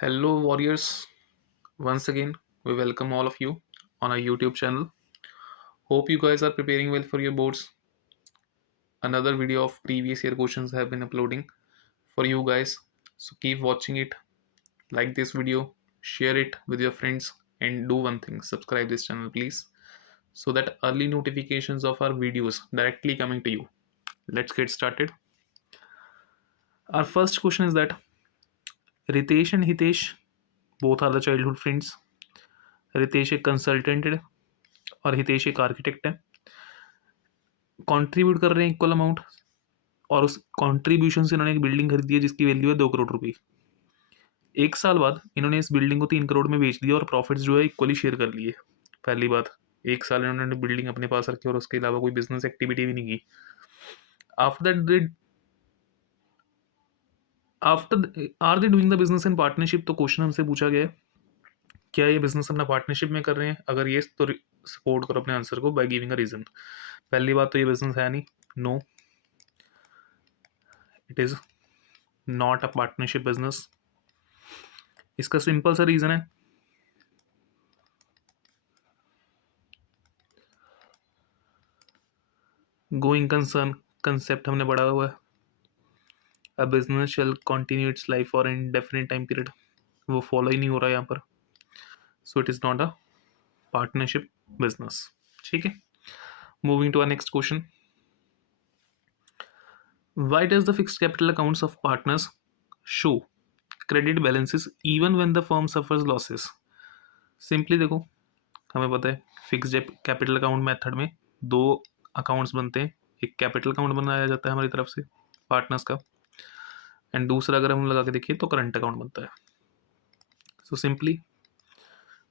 Hello, warriors. Once again, we welcome all of you on our YouTube channel. Hope you guys are preparing well for your boards. Another video of previous year questions have been uploading for you guys. So keep watching it, like this video, share it with your friends, and do one thing subscribe this channel, please, so that early notifications of our videos directly coming to you. Let's get started. Our first question is that Ritesh and Hitesh both are the childhood friends. Ritesh एक consultant है और हितेश एक architect है. Contribute कर रहे हैं equal amount और उस कंट्रीब्यूशन से इन्होंने एक बिल्डिंग खरीदी है जिसकी वैल्यू है 2 करोड़ रुपए. एक साल बाद इन्होंने इस बिल्डिंग को 3 करोड़ में बेच दिया और प्रॉफिट्स जो है इक्वली शेयर कर लिए. पहली बात, एक साल इन्होंने बिल्डिंग अपने पास रखी और उसके अलावा कोई बिजनेस एक्टिविटी भी नहीं की. After that after are they doing the business in partnership. तो क्वेश्चन हमसे पूछा गया है क्या ये बिजनेस अपना पार्टनरशिप में कर रहे हैं. अगर ये तो सपोर्ट करो अपने आंसर को बाय गिविंग अ रीजन. पहली बात तो ये बिजनेस है नहीं. No, it is not a partnership business. इसका सिंपल सा रीजन है गोइंग कंसर्न कंसेप्ट हमने पढ़ा हुआ है. A business shall continue its life for indefinite time period. वो फॉलो ही नहीं हो रहा यहाँ पर. So it is not a partnership business. ठीक है, moving to our next question. Why does the fixed capital accounts of partners show credit balances even when the firm suffers losses? Simply देखो, हमें पता है फिक्स्ड कैपिटल अकाउंट मेथड में दो accounts बनते हैं. एक कैपिटल अकाउंट बनाया जाता है हमारी तरफ से पार्टनर्स का, एंड दूसरा अगर हम लगा के देखिए तो करंट अकाउंट बनता है. सो सिंपली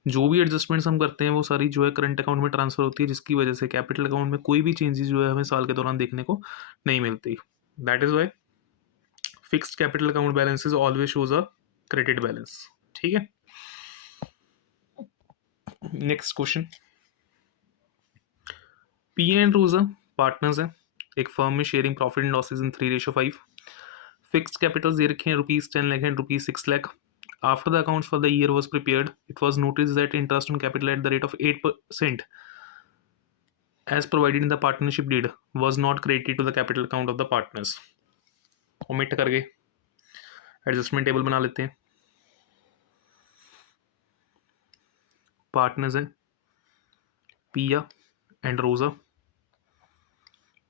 जो भी एडजस्टमेंट्स हम करते हैं वो सारी जो है करंट अकाउंट में ट्रांसफर होती है, जिसकी वजह से कैपिटल अकाउंट में कोई भी चेंजेस जो है हमें साल के दौरान देखने को नहीं मिलती. That is why fixed capital account balances always shows a credit balance. ठीक है, next question. P and Roja partners हैं एक फर्म में, sharing profit and losses in 3:5. Fixed capital दे रखे हैं ₹10 lakh and ₹6 lakh. After the accounts for the year was prepared, it was noticed that interest on capital at the rate of 8% as provided in the partnership deed was not credited to the capital account of the partners. Omit करके adjustment table बना लेते हैं. Partners हैं पिया and रोजा.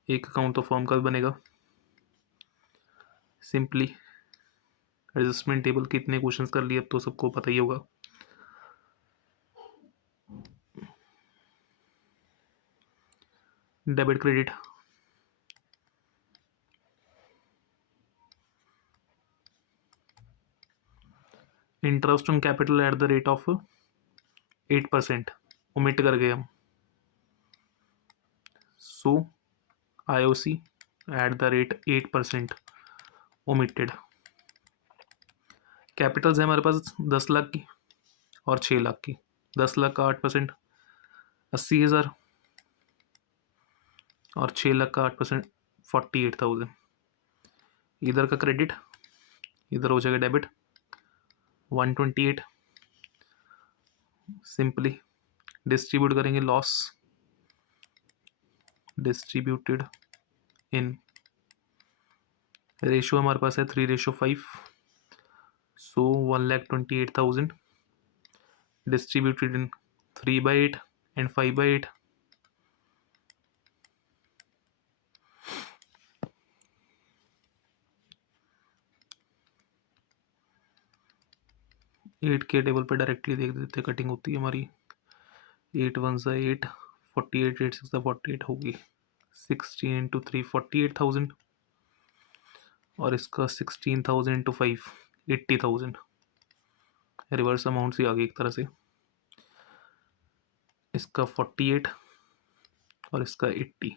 एक account तो firm का भी बनेगा. सिंपली एडजस्टमेंट टेबल के इतने क्वेश्चंस कर लिए अब तो सबको पता ही होगा. Debit credit interest on capital eight the rate of 8%. Omit कर गए हम. सो IOC eight the rate 8% omitted. Capitals है हमारे पास 10 लाख की और 6 लाख की. 10 लाख का 8% 80,000 और 6 लाख का 8% 48,000. इधर का क्रेडिट इधर हो जाएगा डेबिट 128. सिंपली डिस्ट्रीब्यूट करेंगे लॉस डिस्ट्रीब्यूटेड इन रेशियो हमारे पास है 3:5. सो 1,28,000 डिस्ट्रीब्यूटेड इन 3/8 एंड 5/8. एट के टेबल पे डायरेक्टली देख देते कटिंग होती है हमारी. 8 1 8 48 8 6 48 होगी. 16 इंटू 3 48,000 और इसका 16,000 इंटू 5 80,000. रिवर्स अमाउंट से आ गई एक तरह से. इसका 48 और इसका 80.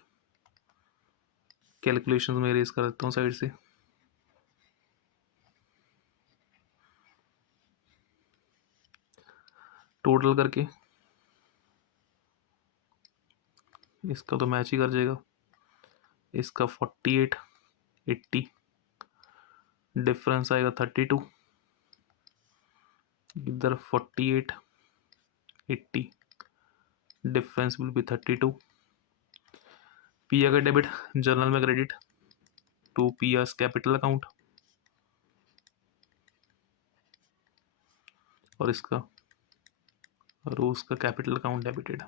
कैलकुलेशंस में रेस कर देता हूँ साइड से. टोटल करके इसका तो मैच ही कर जाएगा. इसका 48 80 डिफरेंस आएगा 32. इधर 48, 80, डिफरेंस विल बी 32. पी अगर डेबिट, जर्नल में credit, to P S capital account, और इसका रोज का capital account debited.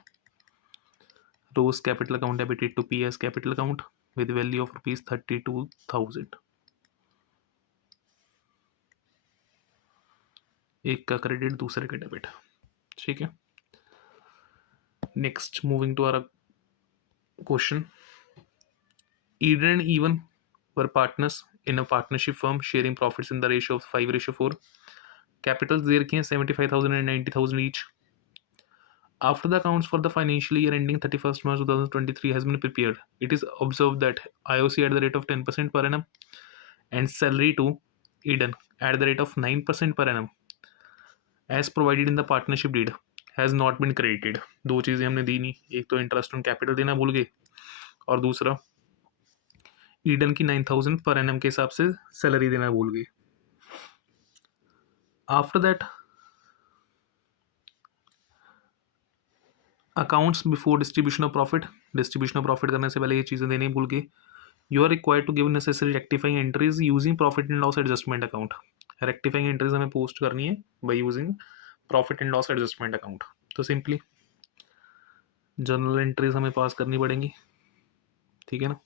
Rose capital account debited to P S capital account with value of ₹32,000. एक का क्रेडिट, दूसरे का डेबिट. ठीक है. Next, moving to our question. Eden and Even were partners in a partnership firm sharing profits in the ratio of 5:4. Capitals they रखे हैं 75,000 and 90,000 each. After the accounts for the financial year ending 31st March 2023 has been prepared, it is observed that IOC at the rate of 10% per annum and salary to Eden at the rate of 9% per annum as provided in the partnership deed has not been credited. दो चीज़ें हमने दी नहीं, एक तो interest on capital देना भूल गए और दूसरा ईडन की 9,000 पर एनम के हिसाब से सैलरी देना भूल गई. After that accounts before distribution of profit, distribution of profit करने से पहले ये चीज़ें देनी भूल गई. You are required to give necessary rectifying entries using profit and loss adjustment account. Rectifying entries हमें पोस्ट करनी है by using profit and loss adjustment account. तो सिंपली जर्नल एंट्रीज हमें पास करनी पड़ेंगी, ठीक है ना,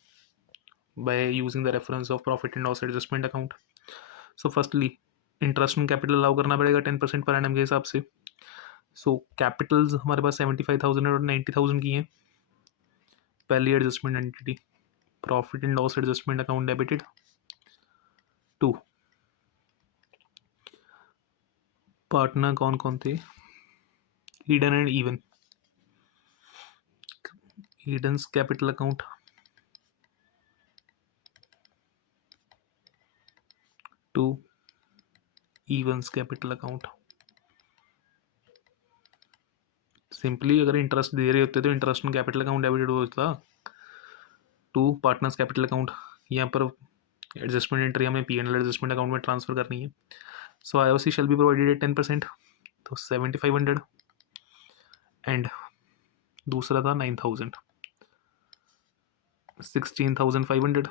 by using the reference of profit and loss adjustment account. So firstly interest on capital allow करना पड़ेगा 10% पर एनम के हिसाब से. सो कैपिटल्स हमारे पास 75,000 और 90,000 की हैं. पहली adjustment entity profit and loss adjustment account debited to partner कौन कौन थे, Eden and Evan. Eden's capital account to Evan's capital account. Simply अगर इंटरेस्ट दे रहे होते तो interest on capital account debited होता टू पार्टनर्स कैपिटल अकाउंट. यहाँ पर एडजस्टमेंट एंट्री हमें P and L adjustment account में ट्रांसफर करनी है. So IOC shall be provided at 10%, तो 7,500 एंड दूसरा था 9,000, 16,500.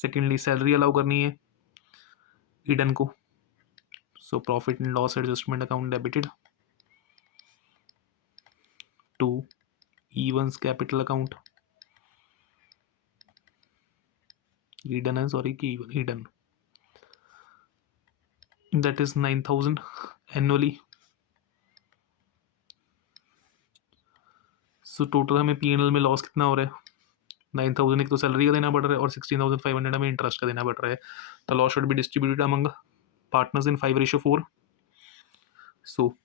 सेकेंडली सैलरी अलाउ करनी है ईडन को. So profit and loss adjustment account debited to Evan's capital account. Eden है, सॉरी कि Eden. That is 9,000 annually. So total हमें P&L में लॉस कितना हो रहा है, 9,000 एक तो सैलरी का देना पड़ रहा है और 16,500 हमें इंटरेस्ट का देना पड़ रहा है. The loss should be distributed among partners in 5:4. So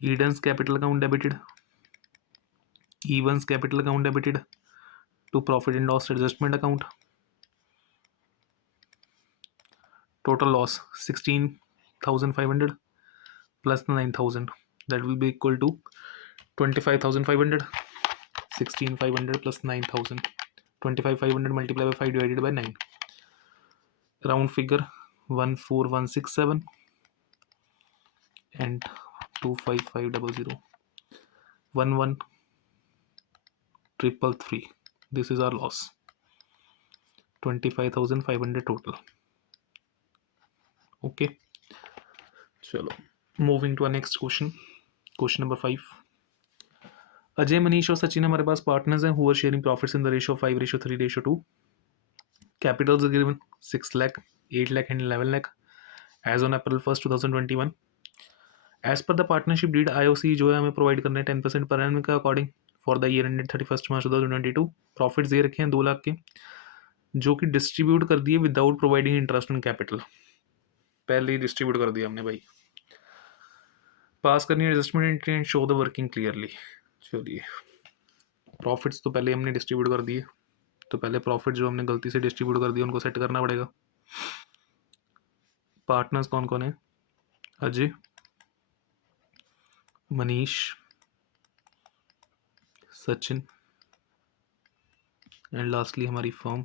Eden's capital account debited, Evan's capital account debited to profit and loss adjustment account. Total loss 16,500 plus 9,000, that will be equal to 25,500. 16,500 plus 9,000, 25,500 multiplied by 5 divided by 9. Round figure 14167 and 25500, 11,333. This is our loss. 25,500 total. Okay. चलो, moving to our next question. Question number 5. Ajay, Manish और सचिन हमारे पास partners हैं who are sharing profits in the ratio 5:3:2. Capitals given 6 lakh, 8 lakh and 11 lakh as on April 1st 2021. As per the partnership deed IOC जो है हमें provide करना है 10% per annum का according for the year ended 31st March 2022. Profits दे रखे हैं 2 लाख के जो कि डिस्ट्रीब्यूट कर दिए without providing interest on capital. पहले ही डिस्ट्रीब्यूट कर दिया हमने भाई. पास करनी है adjustment entry and show the working clearly. चलिए, प्रॉफिट्स तो पहले हमने डिस्ट्रीब्यूट कर दिए, तो पहले प्रॉफिट जो हमने गलती से डिस्ट्रीब्यूट कर दिए उनको सेट करना पड़ेगा. पार्टनर्स कौन कौन है, अजय, मनीष, सचिन एंड लास्टली हमारी फर्म.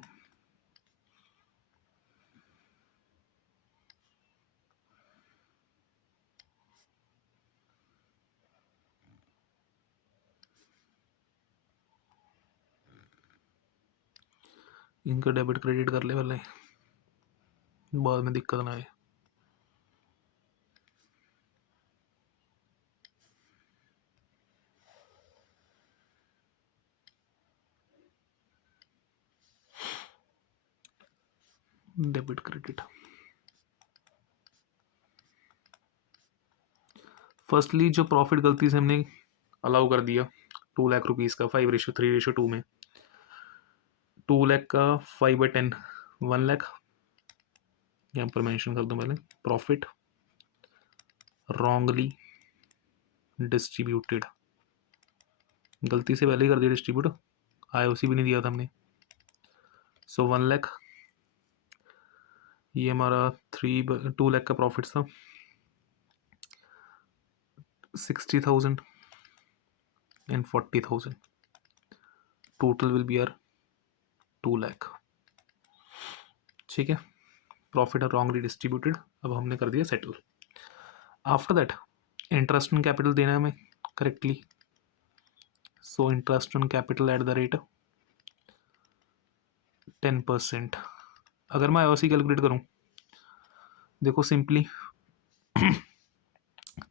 इनका डेबिट क्रेडिट कर ले पहले, बाद में दिक्कत ना आए। डेबिट क्रेडिट फर्स्टली जो प्रॉफिट गलती से हमने अलाउ कर दिया 2 लाख रुपीज़ का 5:3:2 में, 2 लाख का 5/10 1 लाख, यहाँ पर मेंशन कर दूं पहले, प्रॉफिट रॉन्गली डिस्ट्रीब्यूटेड, गलती से पहले ही कर दिया डिस्ट्रीब्यूट, आईओसी भी नहीं दिया था हमने। सो 1 लाख, ये हमारा 2 लाख का प्रॉफिट था, 60,000 and 40,000, total will be are 2 lakh. ठीक है, प्रॉफिट आर रॉन्गली डिस्ट्रीब्यूटेड, अब हमने कर दिया settle. After that interest on capital देना है हमें correctly. So interest on capital eight the rate 10%। अगर मैं आईओसी कैलकुलेट करूं, देखो सिंपली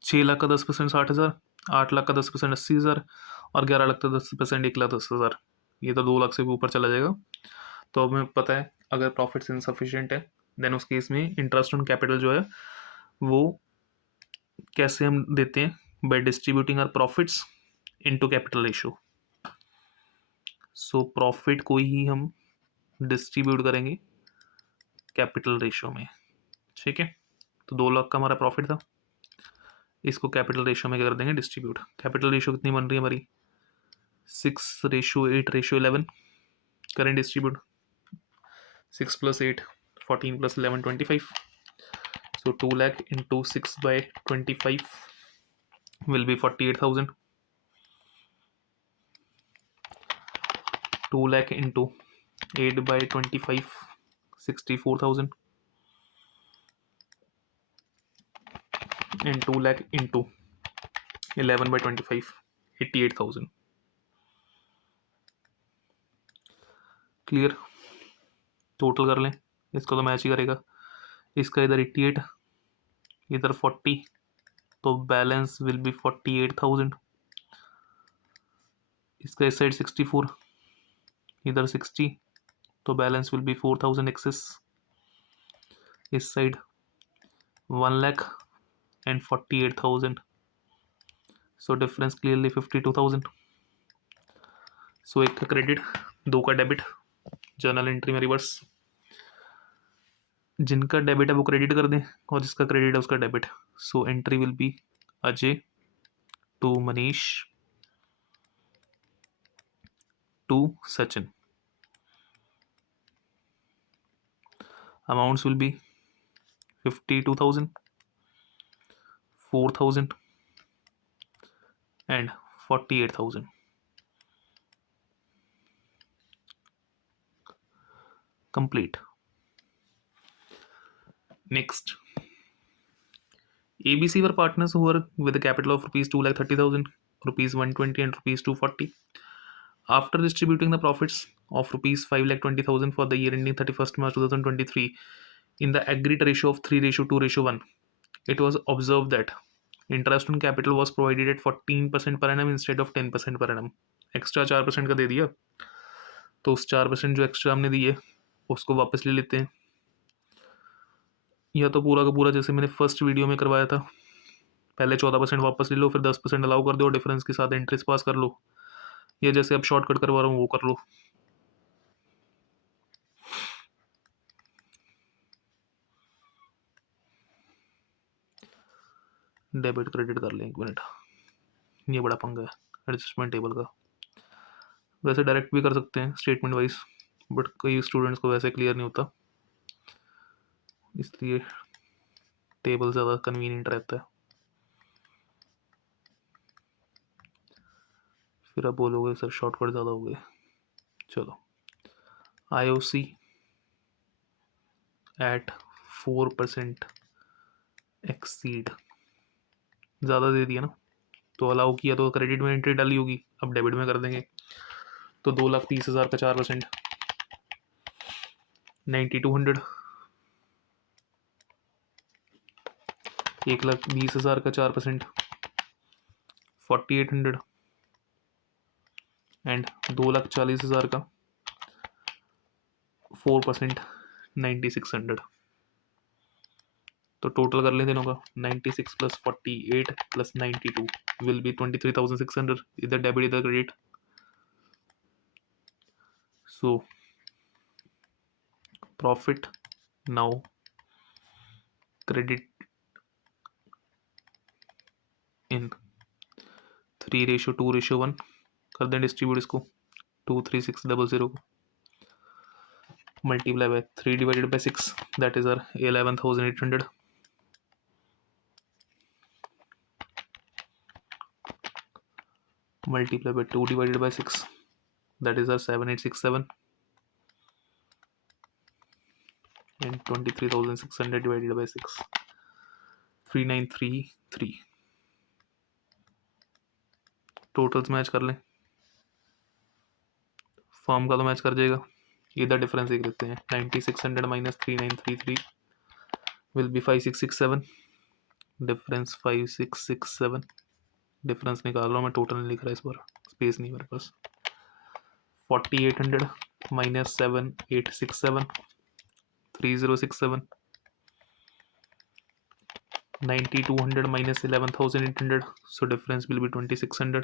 6 लाख का 10% 60,000, 8 लाख का 10% 80,000 और 11 लाख का 10% 1,10,000, ये तो 2 लाख से भी ऊपर चला जाएगा। तो अब हमें पता है अगर प्रॉफिट्स इनसफिशिएंट है देन उस केस में इंटरेस्ट ऑन कैपिटल जो है वो कैसे हम देते हैं, by distributing our profits into capital ratio. So profit को ही हम डिस्ट्रीब्यूट करेंगे कैपिटल रेशियो में। ठीक है, तो 2 लाख का हमारा प्रॉफिट था, इसको कैपिटल रेशियो में क्या कर देंगे, डिस्ट्रीब्यूट। कैपिटल रेशियो कितनी बन रही है हमारी, 6:8:11, करें distribute. 6 + 8 14 + 11 25, so 2 lakh into 6/25 will be 48,000, 2 lakh into 8/25 64,000, and 2 lakh into 11/25 88,000। Clear, total कर लें, इसका तो मैच ही करेगा, इसका इधर 88 इधर 40, तो बैलेंस विल बी 48,000। इसका इस साइड 64 इधर 60, तो बैलेंस विल बी 4,000 एक्सेस। इस side 1 lakh and 48,000, so difference clearly 52,000। सो एक का क्रेडिट, 2 का डेबिट, जर्नल एंट्री में रिवर्स, जिनका डेबिट है वो क्रेडिट कर दें और जिसका क्रेडिट है उसका debit. So entry will be Ajay to Manish to Sachin, amounts will be 52,000 4,000 and 48,000। complete। Next, ABC were partners who were with a capital of rupees 2,30,000, rupees 120 and rupees 240. After distributing the profits of rupees 5,20,000 for the year ending 31st March 2023 in the agreed ratio of 3:2:1, it was observed that interest on capital was provided at 14% per annum instead of 10% per annum। Extra 4% का दे दिया, तो उस 4% जो extra हमने दिए उसको वापस ले लेते हैं, या तो पूरा का पूरा जैसे मैंने फर्स्ट वीडियो में करवाया था, पहले 14% वापस ले लो, फिर 10% अलाउ कर दो, डिफरेंस के साथ इंटरेस्ट पास कर लो, या जैसे अब शॉर्टकट करवा रहा हूँ वो कर लो। डेबिट क्रेडिट कर लें, 1 मिनट, ये बड़ा पंगा है एडजस्टमेंट टेबल का। वैसे डायरेक्ट भी कर सकते हैं स्टेटमेंट वाइज, बट कई स्टूडेंट्स को वैसे क्लियर नहीं होता, इसलिए टेबल ज़्यादा कन्वीनियंट रहता है। फिर आप बोलोगे सर शॉर्टकट ज़्यादा हो गए। चलो, आईओसी एट 4% एक्सीड, ज़्यादा दे दिया ना, तो अलाउ किया तो क्रेडिट में एंट्री डाली होगी, अब डेबिट में कर देंगे, तो 2,30,000 का 4%, 9200, 1,20,000 का 4%, 4800 एंड 2,40,000 का 4%, 9600। तो टोटल कर लें तीनों का, 96 प्लस 48 प्लस 92 विल बी 23,600, इधर डेबिट इधर credit. So profit now credit in 3:2:1 कर दें डिस्ट्रीब्यूट इसको 23600 को, multiply by 3 divided by 6 that is are 11,800, multiply by 2 divided by 6 that is our 7,867 and 23,600 divided by 6 3,933। Totals match कर लें, form का तो मैच कर जाएगा, इधर डिफरेंस देख लेते हैं। 9,600 minus 3,933 will be 5,667, difference 5,667, difference निकाल रहा हूँ मैं, टोटल नहीं लिख रहा इस बार, स्पेस नहीं मेरे पास। 4,800 minus 7,867 3,067, 9,200 minus 11,800, so difference will be 2,600।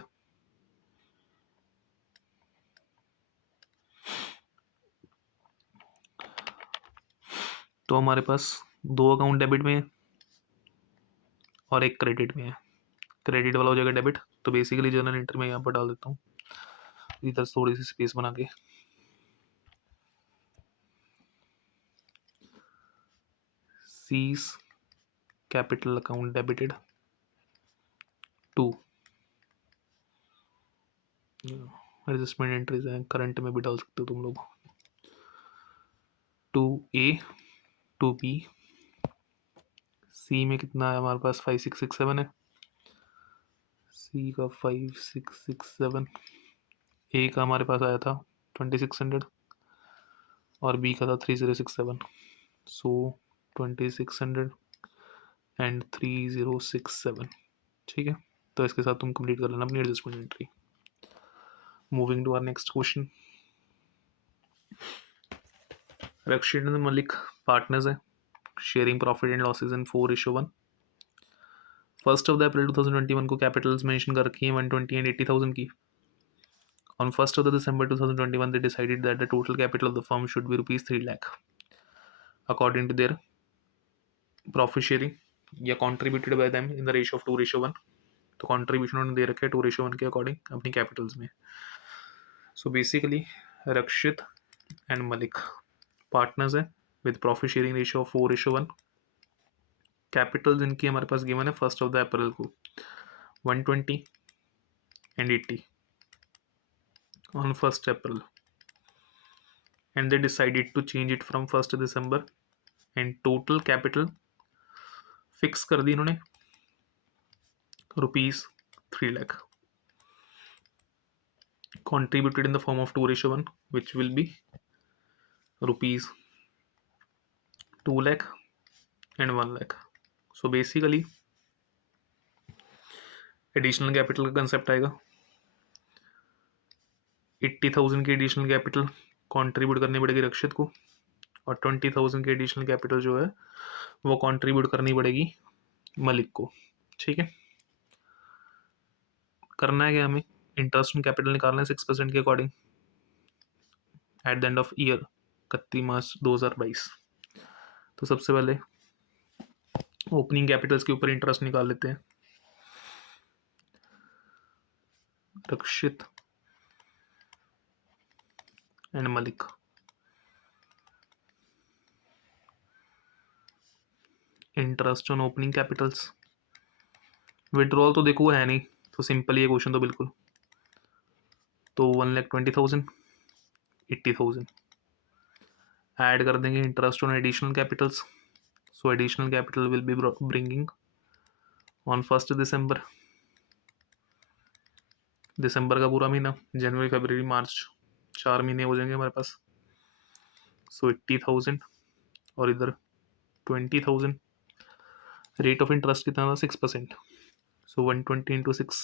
तो हमारे पास दो अकाउंट डेबिट में है और एक क्रेडिट में है, क्रेडिट वाला हो जाएगा डेबिट, तो बेसिकली जर्नल एंट्री में यहाँ पर डाल देता हूँ, इधर थोड़ी सी स्पेस बना के। C's capital account debited to, adjustment entries हैं, करंट में भी डाल सकते हो तुम लोग, to A to B. C में कितना है हमारे पास, 5,667 है, सी का 5,667, ए का हमारे पास आया था 2,600 और बी का था 3,067, सो 2,600 एंड 3,067। ठीक है, तो इसके साथ तुम कंप्लीट कर लेना अपनी adjustment entry. Moving to our next question. Rakshit and Malik partners है, sharing profit and losses in 4:1। 1st of April 2021 को कैपिटल्स मेंशन कर रखी है 120 एंड 80,000 की। On 1st of December 2021 they decided that the total capital of the firm should be rupees 3 lakh according to their profit sharing या contributed by them in the ratio of 2:1। तो contribution उन्होंने दे रखे 2:1 के according अपनी capitals में। So basically Rakshit and Malik partners है with profit sharing ratio of 4:1। Capitals इनकी हमारे पास गिवन है 1st of April को 120 and 80 on 1st April, and they decided to change it from 1st December and total capital fix कर दी इन्होंने rupees 3 lakh contributed in the form of 2:1 which will be rupees 2 lakh and 1 lakh। so basically additional capital का concept आएगा, 80,000 की additional capital contribute करनी पड़ेगी रक्षित को और 20,000 की एडिशनल कैपिटल जो है वो कंट्रीब्यूट करनी पड़ेगी मलिक को। ठीक है, करना है क्या हमें, इंटरेस्ट ऑन कैपिटल निकालना है 6% के according at the end of year 31 मार्च 2022। तो सबसे पहले ओपनिंग कैपिटल्स के ऊपर इंटरेस्ट निकाल लेते हैं। Rakshit and Malik, interest on opening capitals, withdrawal तो देखो है नहीं, तो सिंपल ये क्वेश्चन तो बिल्कुल, तो 1,20,000 80,000 ऐड कर देंगे interest on additional Capitals. So additional capital will be bringing on 1st December, दिसंबर का पूरा महीना, जनवरी फरवरी मार्च 4 महीने हो जाएंगे हमारे पास। सो 80,000 और इधर 20,000। रेट ऑफ इंटरेस्ट कितना था 6%, सो 120 इंटू 6,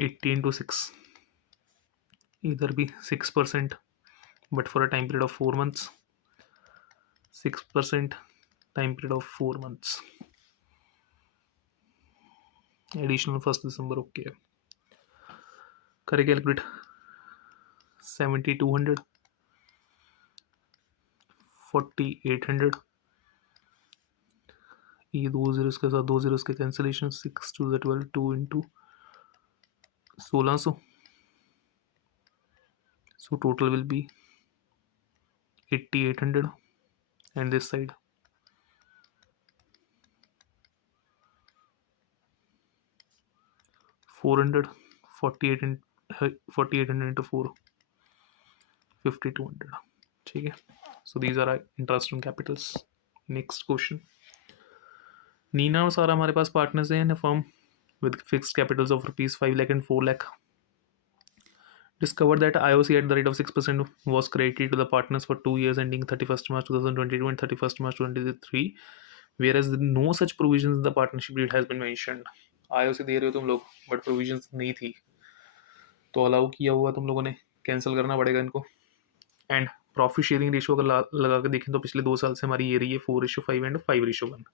80 इंटू 6, इधर भी 6%, but for a time period of 4 months, 6% time period of 4 months, additional 1 December. Okay, करें कैलकुलेट। 7200, 4800, ये 2 0 के साथ 2 0 के cancellation, 6 2 12, 2 into 1600, so total will be 8800, and this side 400, 4800 into 4, 5200। ठीक है, so these are our interest on capitals। next question, Neena और सारा हमारे पास पार्टनर्स हैं in a firm with fixed capitals of rupees 5 lakh and 4 lakh। Discovered that IOC at the rate of 6% was credited to the partners for 2 years ending 31st March 2022 and 31st March 2023, whereas no such provisions in the partnership deed has been mentioned। IOC दे रहे हो तुम लोग, but provisions नहीं थी, तो allow किया हुआ तुम लोगों ने, कैंसिल करना पड़ेगा इनको। एंड प्रॉफिट शेयरिंग रेशियो अगर लगा के देखें तो पिछले 2 साल से हमारी ये रही है 4:5 and 5:1।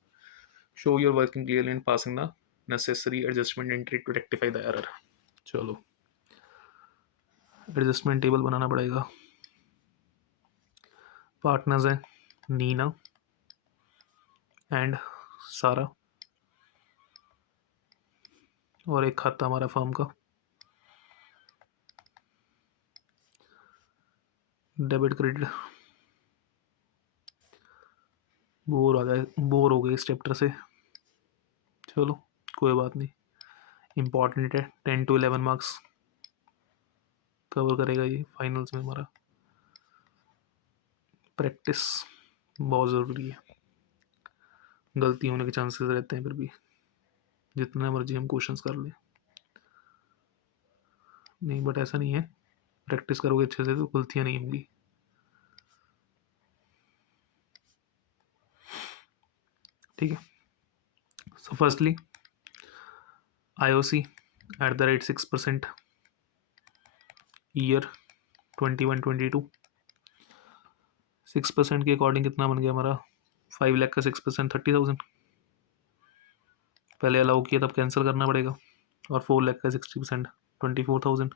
Show your working clearly and passing the necessary adjustment and trick to rectify the error. चलो, एडजस्टमेंट टेबल बनाना पड़ेगा। पार्टनर्स हैं नीना एंड सारा, और एक खाता हमारा फर्म का, डेबिट क्रेडिट। बोर हो गए इस चैप्टर से, चलो कोई बात नहीं, इम्पॉर्टेंट है। 10 to 11 मार्क्स कवर करेगा ये फाइनल्स में हमारा। प्रैक्टिस बहुत ज़रूरी है, गलती होने के चांसेस रहते हैं, फिर भी जितना मर्जी हम क्वेश्चंस कर लें, नहीं बट ऐसा नहीं है, प्रैक्टिस करोगे अच्छे से तो गलतियाँ नहीं होंगी। ठीक है, so firstly IOC eight the rate 6% year 21-22, 6% के अकॉर्डिंग कितना बन गया हमारा, 5 लाख का 6% 30,000, पहले अलाउ किया तब कैंसिल करना पड़ेगा, और 4 लाख का 60% 24,000,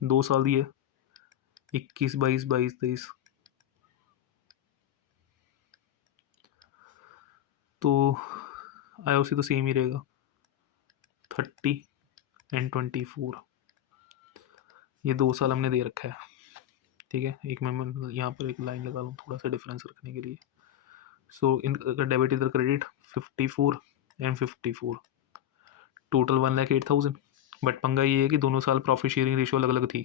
2 साल दिए 21, 22, 22, 23, तो IOC तो सेम ही रहेगा 30 एंड 24, ये 2 साल हमने दे रखा है। ठीक है, एक मैं यहाँ पर एक लाइन लगा लूँ थोड़ा सा डिफरेंस रखने के लिए। सो इन डेबिट इधर क्रेडिट 54 एंड 54, टोटल 1,08,000। बट पंगा ये है कि दोनों साल प्रॉफिट शेयरिंग रेशियो अलग अलग थी,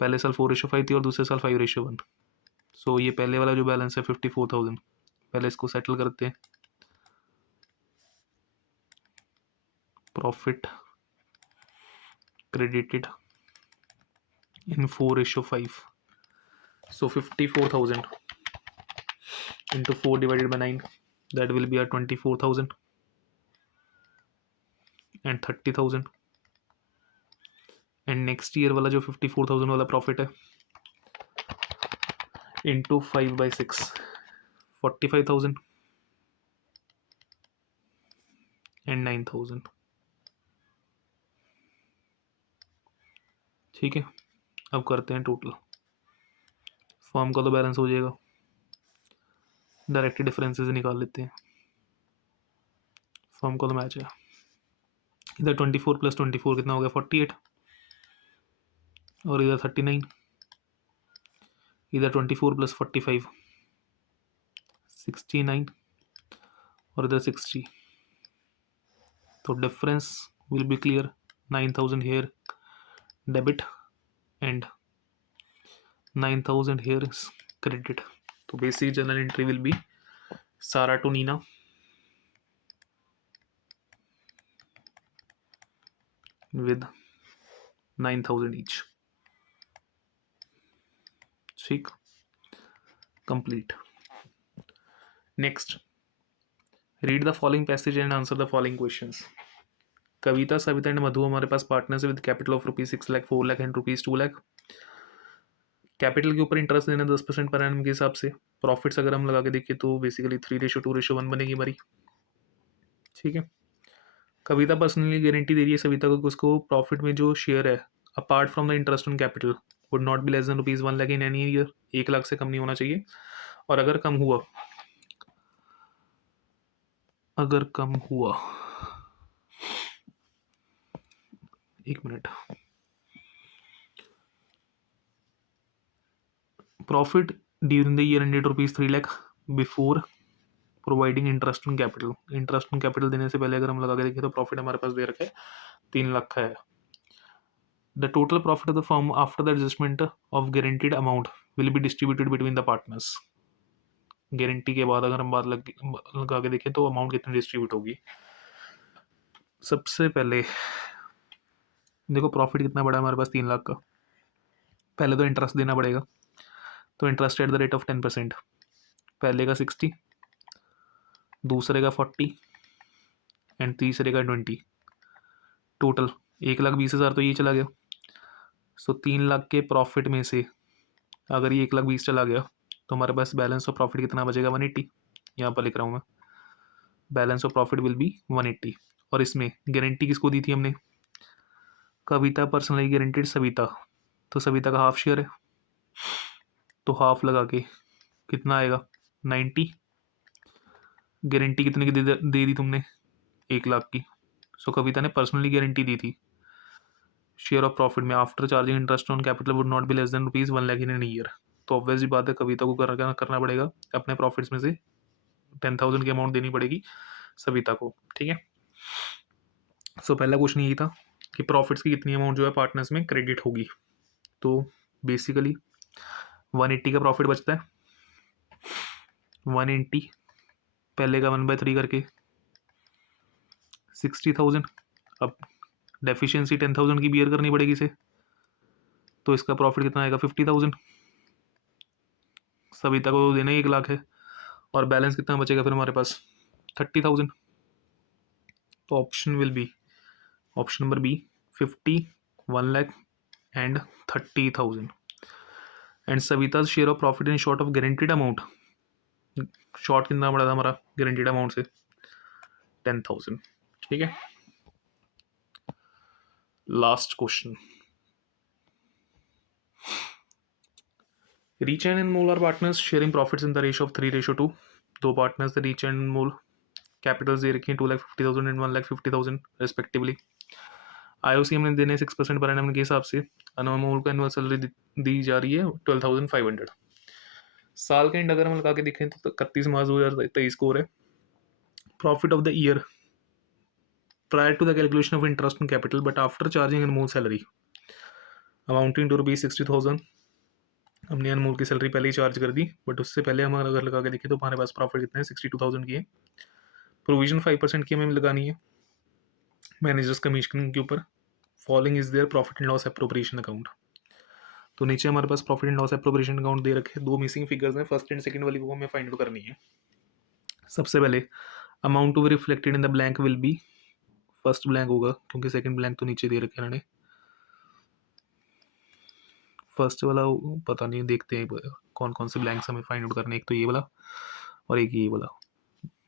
पहले साल 4:5 थी और दूसरे साल 5:1। सो ये पहले वाला जो बैलेंस है 54,000, पहले इसको सेटल करते हैं। Profit credited in 4:5, so 54,000 into 4 divided by 9, that will be a 24,000 and 30,000, and next year वाला जो 54,000 वाला प्रॉफिट है into 5/6, 45,000 and 9,000। ठीक है, अब करते हैं टोटल, फॉर्म का तो बैलेंस हो जाएगा, डायरेक्ट डिफरेंसेस निकाल लेते हैं। फॉर्म का तो मैच है, इधर 24 + 24 कितना हो गया 48, और इधर 39, इधर 24 + 45 69, और इधर 60, तो difference will B clear, 9,000 here debit and 9,000 here is credit। तो basic journal entry will be Sara to Nina with 9,000 each। ठीक, complete. Next, read the following passage and answer the following questions. Kavita, Savita and Madhu हमारे पास partners with capital of ₹6 lakh, 4 lakh and ₹2 lakh. Capital के ऊपर interest देना 10% per annum के हिसाब से। Profits अगर हम लगा के देखें तो बेसिकली 3:2:1 बनेगी हमारी। ठीक है। कविता पर्सनली गारंटी दे रही है सविता को कि उसको प्रॉफिट में जो शेयर है apart from the interest on capital would not be less than ₹1 lakh in any year. 1 lakh से कम नहीं होना चाहिए, और अगर कम हुआ एक minute, profit during the year ended ₹3 lakh before providing interest on capital. Interest on capital देने से पहले अगर हम लगा के देखें तो प्रॉफिट हमारे पास दे रखा है 3 लाख का है। The total profit of the firm after the adjustment of guaranteed amount will be distributed between the partners. Guarantee के बाद अगर हम बात लगा के देखें तो अमाउंट कितनी डिस्ट्रीब्यूट होगी। सबसे पहले देखो प्रॉफिट कितना बड़ा है हमारे पास, 3 लाख का। पहले तो इंटरेस्ट देना पड़ेगा, तो interest eight the rate of 10%। पहले का 60, दूसरे का 40 एंड तीसरे का 20। टोटल 1,20,000 तो ये चला गया। सो 3 लाख के प्रॉफिट में से अगर ये 1,20,000 चला गया तो हमारे पास बैलेंस ऑफ प्रॉफिट कितना बचेगा, 180। यहाँ पर लिख रहा हूँ मैं, balance of profit will be 180। और इसमें गारंटी किसको दी थी हमने, कविता पर्सनली गारंटीड सविता, तो सविता का हाफ शेयर है, तो हाफ लगा के कितना आएगा 90। गारंटी कितने की दे दी तुमने, 1 लाख की। सो कविता ने पर्सनली गारंटी दी थी शेयर ऑफ प्रॉफिट में after charging interest on capital would not be less than ₹1 lakh in an year. तो ऑब्वियसली बात है कविता को करना पड़ेगा अपने प्रॉफिट्स में से 10,000 की अमाउंट देनी पड़ेगी सविता को। ठीक है। सो पहला क्वेश्चन यही था कि प्रॉफिट्स की कितनी अमाउंट जो है पार्टनर्स में क्रेडिट होगी। तो बेसिकली 180 का प्रॉफिट बचता है, 180 पहले का 1/3 करके 60,000। अब डेफिशिएंसी 10,000 की बियर करनी पड़ेगी इसे, तो इसका प्रॉफिट कितना आएगा 50,000। सविता को देना ही 1 लाख है, और बैलेंस कितना बचेगा फिर हमारे पास 30,000। तो option will be option number B 50, 1 lakh and 30,000। And Savita's share of profit in short of guaranteed amount, short कितना बड़ा था हमारा गारंटीड अमाउंट से, 10,000। ठीक है। Last question, Rich and Anmol are partners sharing profits in the ratio of 3:2। दो partners थे Rich and Anmol, capitals दे रखी हैं 2,50,000 एंड 1,50,000 रेस्पेक्टिवली। आईओसी हमने देने 6% पर एनम के हिसाब से। अनमोल को एनुअल सैलरी दी जा रही है 12,500। साल का एंड अगर हम लगा के देखें तो 31 मार्च 2023 को है। Profit of the year prior to the calculation of interest on capital but after charging Anmol salary amounting to ₹60,000। हमने अनमोल की सैलरी पहले ही चार्ज कर दी, बट उससे पहले हम अगर लगा के देखें तो हमारे पास प्रॉफिट कितने हैं 62,000 की है। प्रोविजन 5% की हमें लगानी है मैनेजर्स कमीशन के ऊपर। Following is their profit and loss appropriation account. तो नीचे हमारे पास profit and loss appropriation account दे रखे हैं, दो मिसिंग फिगर्स हैं, फर्स्ट एंड सेकंड वाली वो हमें फाइंड आउट करनी है। सबसे पहले amount to be reflected in the blank will be, first blank होगा क्योंकि सेकंड ब्लैंक तो नीचे दे रखे हैं इन्होंने। फर्स्ट वाला पता नहीं, देखते हैं कौन कौन से ब्लैंक्स हमें फाइंड आउट करने, एक तो ये वाला और एक ये वाला।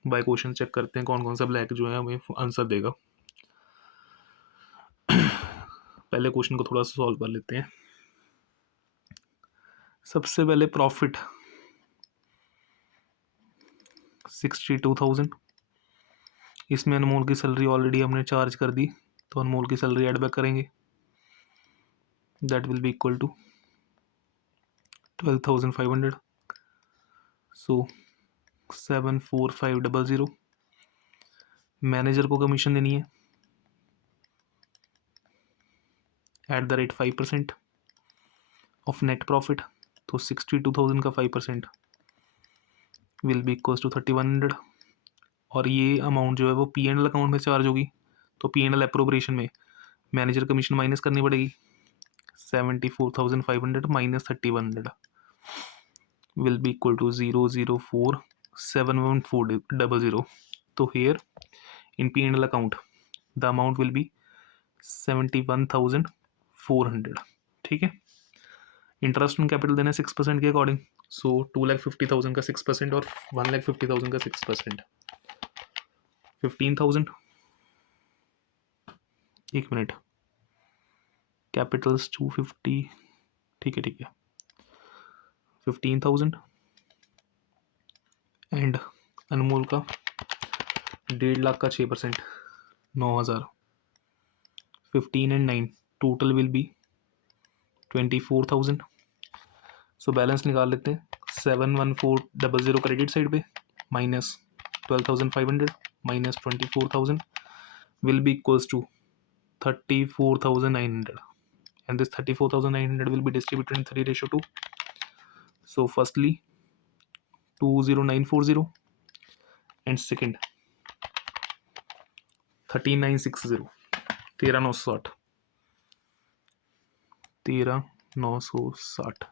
बाय क्वेश्चन चेक करते हैं कौन कौन सा ब्लैंक जो है हमें आंसर देगा। पहले क्वेश्चन को थोड़ा सा सॉल्व कर लेते हैं। सबसे पहले प्रॉफिट 62,000, इसमें अनमोल की सैलरी ऑलरेडी हमने चार्ज कर दी, तो अनमोल की सैलरी एड बैक करेंगे, that will be equal to 12,500। So 74500। Manager को कमीशन देनी है at the rate 5% of net profit, तो 62,000 का 5% विल बी इक्वल टू 3,100। और ये अमाउंट जो है वो P&L अकाउंट में चार्ज होगी, तो P&L एप्रोप्रिएशन में मैनेजर कमीशन माइनस करनी पड़ेगी, 74,500 minus 3,100। will be equal to 0047140. So here in P&L account the amount will be 71,400. ठीक है. इंटरेस्ट ऑन कैपिटल देना 6% के अकॉर्डिंग. सो 2,50,000 का 6% और 1,50,000 का 6%. 15,000. एक मिनट. कैपिटल्स 250. ठीक है 15,000 एंड अनमोल का 1.5 लाख का 6%, 9,000. 15 and 9 total will B 24,000. So balance निकाल लेते हैं. 71400 क्रेडिट साइड पे minus 12,500 minus 24,000 will be equals to 34,900, and this 34,900 will be distributed in 3:2. So firstly 20940 and second 13960. 13,960. 13,960.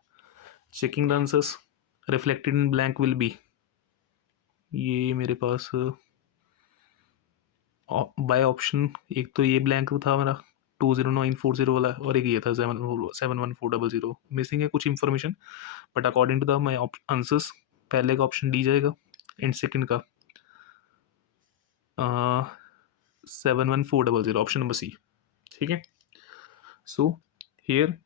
Checking the answers. Reflected in blank will be, ये मेरे पास by option एक तो ये blank था मेरा 20940 वाला, और एक ये था 71400. मिसिंग है कुछ information, but according to the my answers पहले का ऑप्शन डी जाएगा एंड सेकंड का 71400, ऑप्शन नंबर सी. ठीक है. So here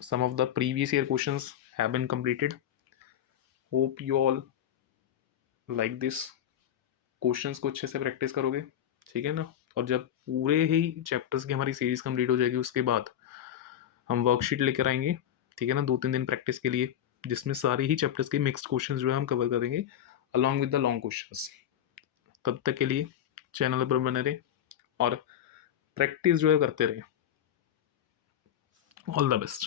some of the previous year questions have been completed. Hope you all like this. Questions को अच्छे से practice करोगे. ठीक है ना. और जब पूरे ही चैप्टर्स की हमारी सीरीज कंप्लीट हो जाएगी उसके बाद हम वर्कशीट लेकर आएंगे. ठीक है ना. 2-3 दिन प्रैक्टिस के लिए, जिसमें सारे ही चैप्टर्स के मिक्स्ड क्वेश्चंस जो है हम कवर करेंगे along with the long questions. तब तक के लिए चैनल पर बने रहे और प्रैक्टिस जो है करते रहे. All the best.